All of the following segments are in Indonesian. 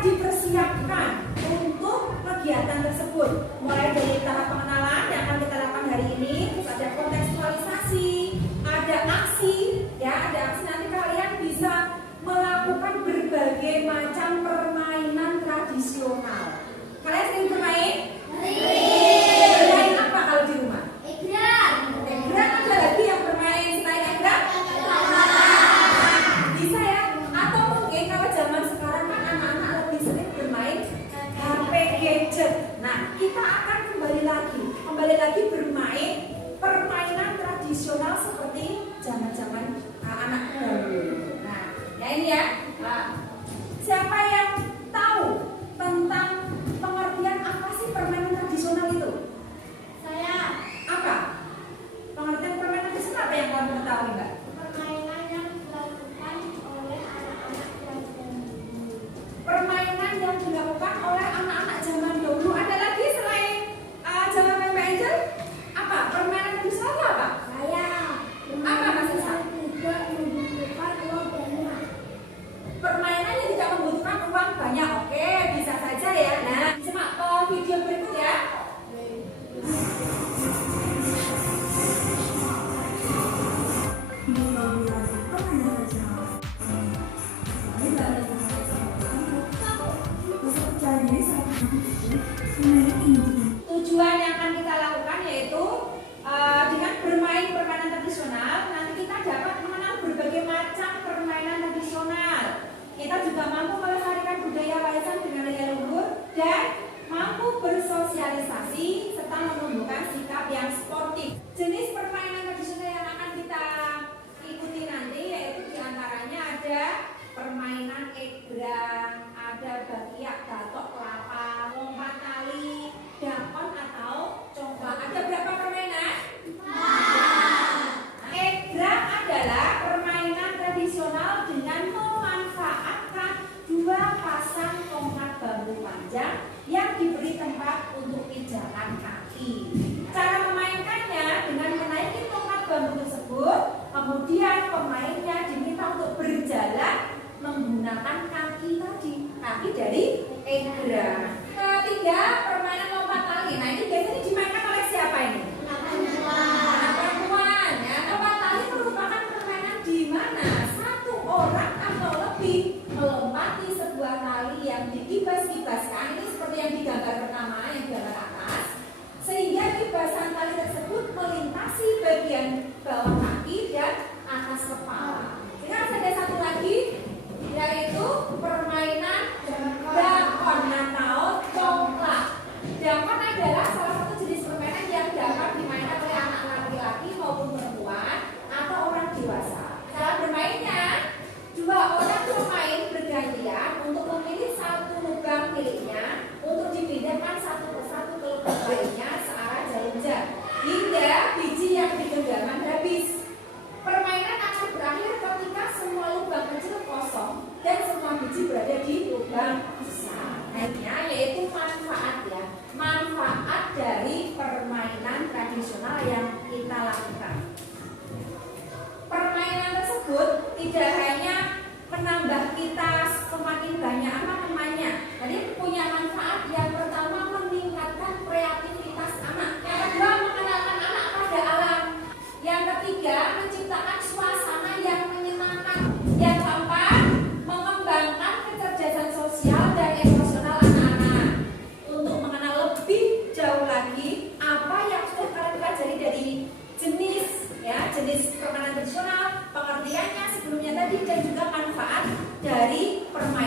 dipersiapkan untuk kegiatan tersebut. Mulai dari tahap pengenalan yang akan kita lakukan hari ini, terus ada kontekstualisasi, ada aksi, ya ada aksi. Nanti kalian bisa melakukan berbagai macam permainan tradisional. Kalian sering bermain? Bermain apa kalau di rumah? Egrang. Egrang, ada lagi yang bermain selain egrang? Bisa ya? Atau mungkin kalau zaman sekarang kan anak-anak lebih sering bermain HP gadget. Nah, kita akan kembali lagi bermain permainan tradisional seperti zaman-zaman anak dahulu. Nah, ya ini ya. Siapa yang tahu tentang pengertian apa sih permainan tradisional itu? Saya. Apa? Pengertian permainan tradisional apa yang kamu tahu, Mbak? Permainan yang dilakukan oleh anak-anak zaman dulu. Permainan yang dilakukan oleh anak-anak zaman dahulu. Ada lagi selain zaman Mbak Angel? Apa? Permainan tradisional itu apa? Saya. Apa maksudnya? Tidak membutuhkan uang banyak. Permainan yang tidak membutuhkan uang banyak. Oke, bisa saja ya. Nah, simak video berikut ya. Tujuan yang akan kita lakukan yaitu dengan bermain permainan tradisional, nanti kita dapat mengenal berbagai macam permainan tradisional. Kita juga mampu melestarikan budaya warisan dengan leluhur dan mampu bersosialisasi serta menumbuhkan sikap yang sportif. Jenis permainan tradisional yang akan kita ikuti nanti yaitu diantaranya ada permainan egrang, ada bakiak, batok kelapa, lompat tali, dakon atau congklak. Ada berapa permainan? Egrang adalah permainan tradisional dengan memanfaatkan dua pasang tongkat bambu panjang yang diberi tempat untuk pijakan kaki. Cara memainkannya dengan menaiki tongkat bambu tersebut, kemudian pemainnya diminta untuk berjalan menggunakan kaki dari egrang. Ketiga, permainan lompat tali. Nah, ini biasanya dimainkan oleh siapa ini? Anak perempuan. Ya, lompat tali merupakan permainan di mana satu orang atau lebih melompati sebuah tali yang dikibas-kibaskan. Ini seperti yang digambar pertama, yang digambar atas, sehingga kibasan tali tersebut melintasi bagian bawah kaki dan atas kepala. Sekarang ada satu lagi, yaitu permainan dakon atau congklak. Dakon adalah salah satu jenis permainan yang dapat dimainkan oleh anak laki-laki maupun perempuan atau orang dewasa. Cara bermainnya, dua orang pemain bergantian untuk memilih satu lubang miliknya untuk dipindahkan satu persatu ke lubang lainnya searah jarum-jam hingga biji yang di genggaman habis. Permainan akan berakhir ketika semua lubang kecil kosong dan semua biji berada di lubang besar. Hanya yaitu manfaat ya, manfaat dari permainan tradisional yang kita lakukan. Permainan tersebut tidak hanya menambah kita semakin banyak temannya, jadi punya manfaat. Yang pertama, meningkatkan kreativitas anak. Yang kedua, mengenalkan anak pada alam. Yang ketiga, menciptakan suasana yang menyenangkan. Yang keempat, mengembangkan kecerdasan sosial dan emosional anak-anak untuk mengenal lebih jauh lagi apa yang sudah kalian pelajari dari jenis permainan tradisional, pengertiannya sebelumnya tadi, dan juga manfaat dari permainan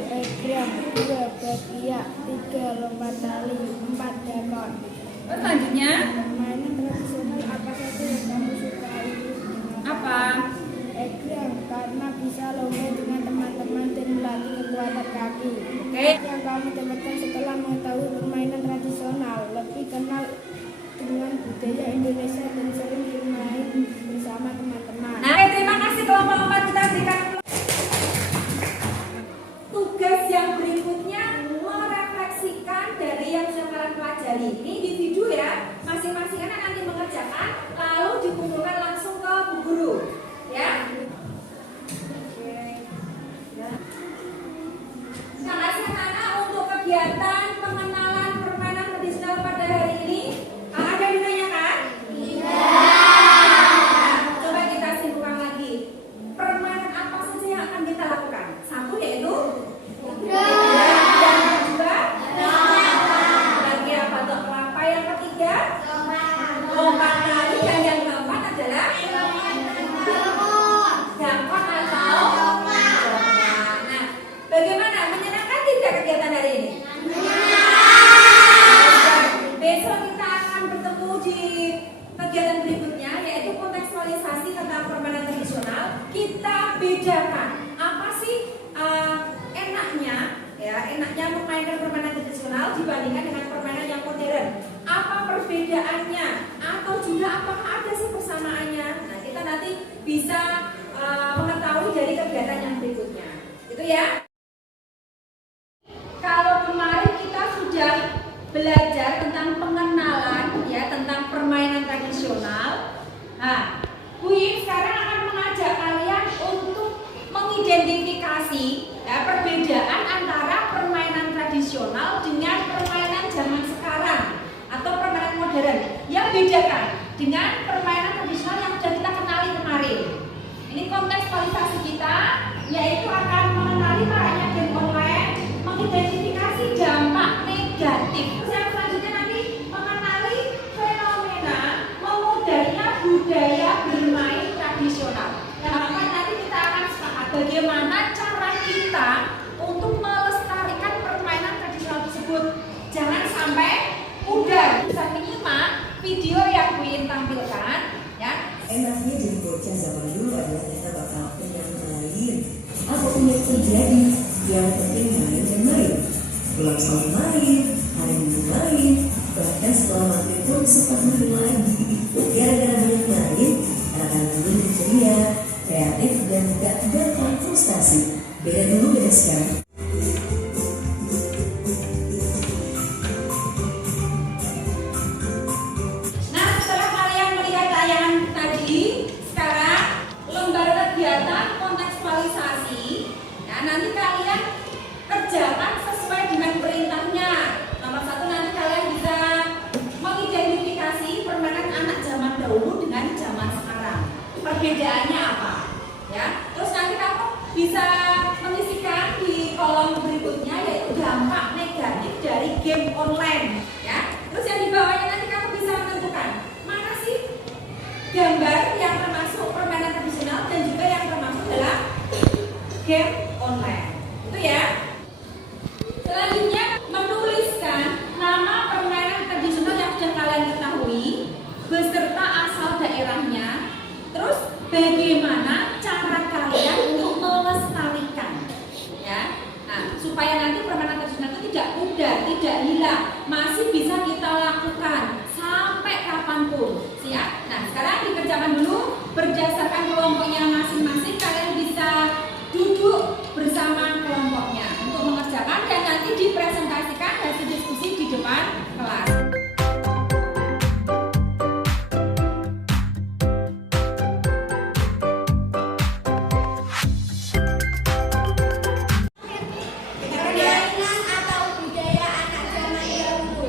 egrang, 2 berpiak, 3 lompat tali, 4 dakon. Selanjutnya Permainan tradisional apa saja yang kamu sukai? apa? Egrang karena bisa lomba dengan teman-teman dan melatih kekuatan kaki. Oke. Yang kamu dapatkan setelah mengetahui permainan tradisional, lebih kenal dengan budaya Indonesia dan sering bermain bersama teman-teman. Nah, terima kasih kelompok 4, kita berikan tugas yang berikutnya merefleksikan dari yang sudah kalian pelajari. Ini individu ya, masing-masing anak nanti mengerjakan lalu dikumpulkan langsung ke bu guru ya. Terima kasih anak-anak untuk kegiatan pengenalan permainan tradisional pada hari ini. Ada yang ditanyakan? Coba kita simpulkan lagi. Permainan apa saja yang akan kita lakukan? Satu yaitu yang kedua lagi apa tuh? Kelapa. Yang ketiga lompat tali, dan yang keempat adalah dakon atau jongkrak. Nah, bagaimana? Menyenangkan tidak kegiatan hari ini? Besok kita akan bertemu di kegiatan berikutnya, yaitu kontekstualisasi tentang permainan tradisional. Kita bedakan apa sih enaknya memainkan permainan tradisional dibandingkan dengan permainan yang modern. Apa perbedaannya? Atau juga apakah ada sih persamaannya? Nah, kita nanti bisa mengetahui dari kegiatan yang berikutnya. Itu ya. Kalau kemarin kita sudah belajar tentang pengenalan ya, tentang permainan tradisional. Nah, Bu Ying sekarang akan mengajak kalian untuk mengidentifikasi ya, perbedaan antara permainan tradisional dengan permainan zaman sekarang atau permainan modern. Yang bedakan dengan permainan tradisional yang sudah kita kenali kemarin. Ini kontekstualisasi kita, yaitu akan mengenali maraknya game online, mengidentifikasi dampak negatif. Terus yang selanjutnya nanti mengenali fenomena memudahnya budaya bermain tradisional. Yang akan nanti kita akan sepakat bagaimana cara kita untuk melestarikan permainan tradisional tersebut. Jangan sampai udah bisa menyimak video yang Bu Yin tampilkan ya. Enaknya jadi bocah zaman dulu adalah kita bakal kenyang main. Apapun yang terjadi, yang penting main dan main. Pulang sore main, hari minggu main, bahkan setelah maghrib pun sempat main lagi. Gara-gara banyak main, anak-anak menjadi ceria, kreatif, dan gak gampang frustasi. Beda dulu, beda sekarang. Nah, setelah kalian melihat tayangan tadi, sekarang lembar kegiatan kontekstualisasi. Ya, nanti kalian kerjakan sesuai dengan perintahnya. Nomor 1, nanti kalian bisa mengidentifikasi permainan anak zaman dahulu dengan zaman sekarang. Perbedaannya apa? Ya, terus nanti kamu bisa mengisikan di kolom berikutnya, yaitu dampak negatif dari game online. Ya, terus yang di bawahnya nanti kamu bisa menentukan mana sih gambar yang termasuk permainan tradisional dan juga yang termasuk dalam game online. Itu ya. Selanjutnya menuliskan nama permainan tradisional yang sudah kalian ketahui beserta asal daerahnya. Terus bagaimana cara kalian untuk melestarikan ya. Nah, supaya nanti permainan tradisional itu tidak pudar, tidak hilang, masih bisa kita lakukan sampai kapanpun. Siap? Nah, sekarang dikerjakan dulu berdasarkan kelompoknya masing-masing. Kalian bisa duduk bersama kelompoknya untuk mengerjakan dan nanti dipresentasikan hasil diskusi di depan kelas. Permainan atau budaya anak zaman dahulu.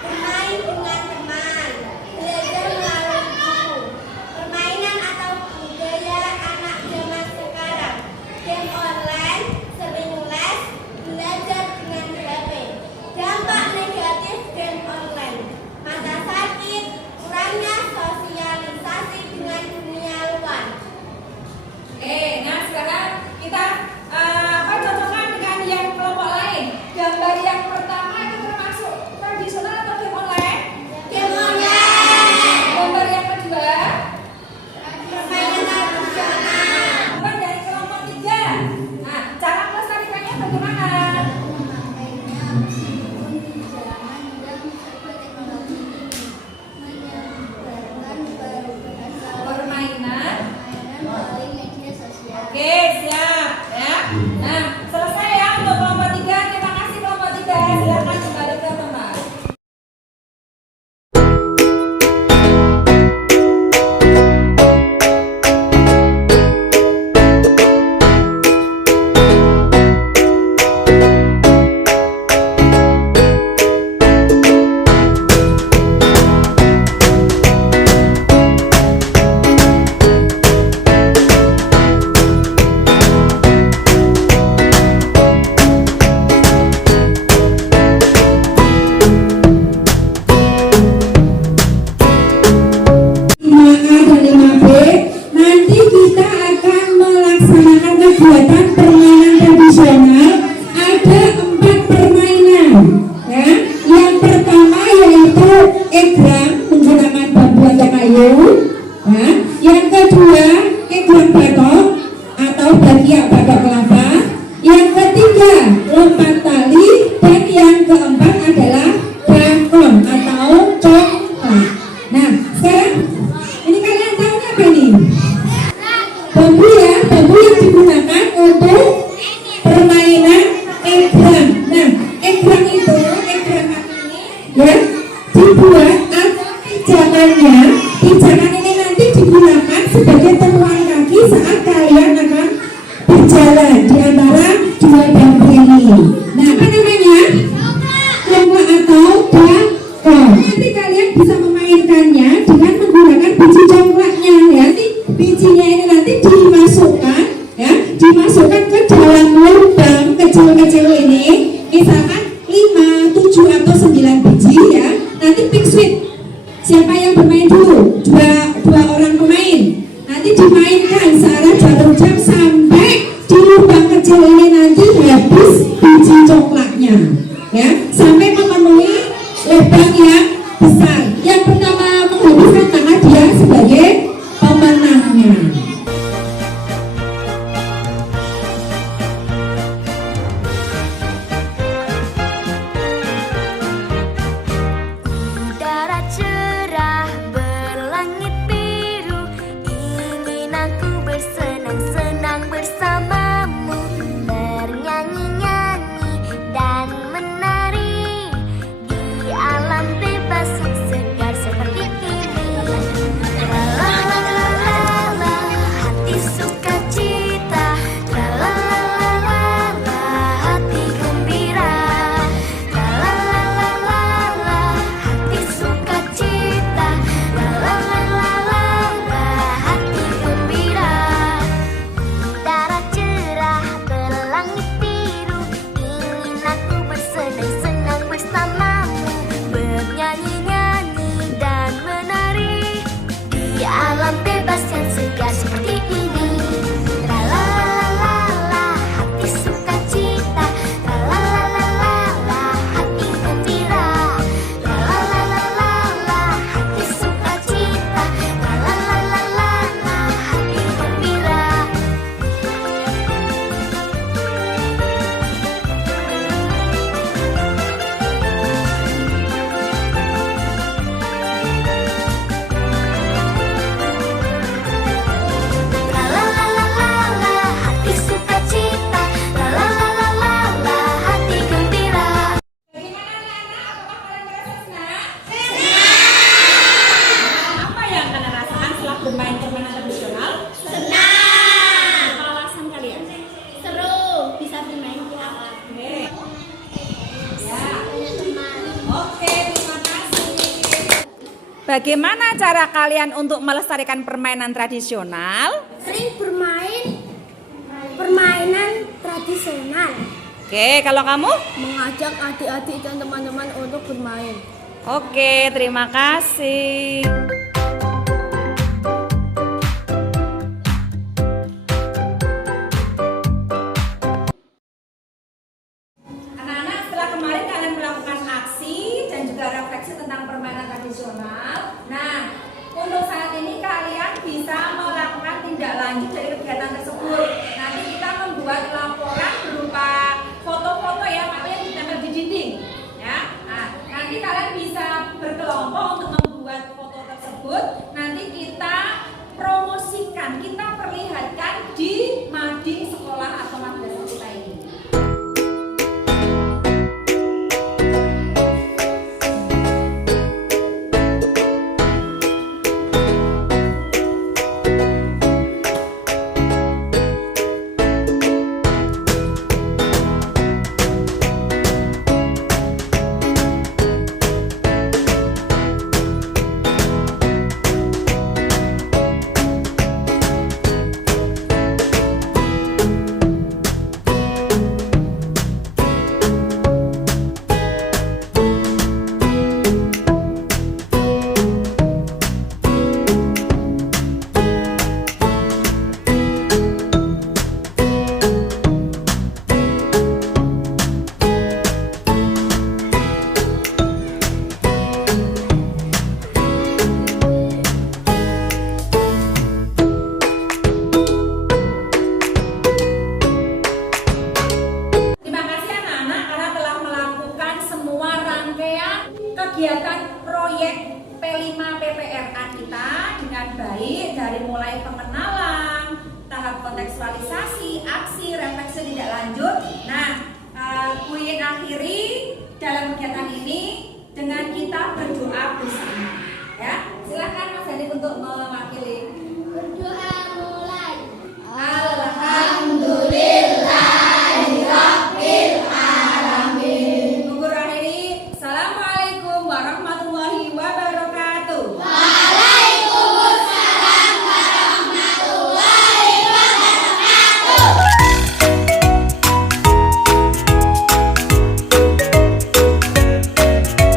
Bermain dengan teman, belajar melalui buku. Permainan Nah, yang kedua, egrang batok atau bagiak batok kelapa. Yang ketiga, lompat tali. Dan yang keempat adalah drakon atau congklak. Nah, sekarang ini kalian tahu apa nih? Bambu ya, bambu yang digunakan untuk permainan egrang. Nah, egrang itu, egrang ini ya dibuat atau pijakan ini nanti digunakan sebagai temuan kaki saat kalian akan berjalan di antara dua bambu ini. Nah, apa namanya? Congklak atau drakon. Nanti kalian bisa memainkannya dengan menggunakan biji congklaknya ya. Nanti bijinya ini nanti dimasukkan ya, dimasukkan ke dalam lubang kecil-kecil ini. Misalkan 5, 7 atau 9 biji ya. Nanti pick sweet. Siapa yang bermain dulu? Dua orang pemain. Nanti dimainkan searah jarum jam sampai di lubang kecil ini nanti habis biji congklaknya. Ya, sampai memenuhi lubang yang besar. Yang pertama menghabiskan maka dia sebagai pemenangnya. Udara cerah berlangit biru, ingin aku bersenang-senang bersamamu, bernyanyi-nyanyi dan menari di alam bebas yang segar seperti ini. La la la la la la, hati sukacita. La la la la la la, hati gembira. La la la la la la, hati sukacita. La la la la la la, hati gembira. Udara cerah berlangit biru, ingin aku bersenang-senang bersamamu, bernyanyi-nyanyi dan menari di alam bebas yang segar seperti ini. La la la la la, hati sukacita. La la la la la la, hati gembira. La la la la la la, hati sukacita. La la la la la la, hati gembira. La la la la la la, hati sukacita. La la la la la la, hati gembira. Bagaimana anak-anak? Apakah kalian merasa senang? Apa yang kalian rasakan setelah bermain permainan tradisional? Senang. Apa alasan kalian? Seru, bisa bermain bola. Oke. Ya. Oke, terima kasih. Bagaimana cara kalian untuk melestarikan permainan tradisional? Sering bermain permainan tradisional. Oke, kalau kamu? Mengajak adik-adik dan teman-teman untuk bermain. Oke, terima kasih. Anak-anak, setelah kemarin kalian melakukan aksi dan juga refleksi tentang permainan tradisional. Nah, untuk saat ini kalian bisa melakukan tindak lanjut dari kegiatan tersebut. Nanti kita membuat laporan berupa foto-foto ya, atau yang ditempel di dinding. Ya, nah, nanti kalian bisa berkelompok untuk membuat foto tersebut. PPRA kita dengan baik dari mulai pengenalan, tahap kontekstualisasi, aksi, refleksi tidak lanjut. Nah, Kuyin akhiri dalam kegiatan ini dengan kita berdoa bersama.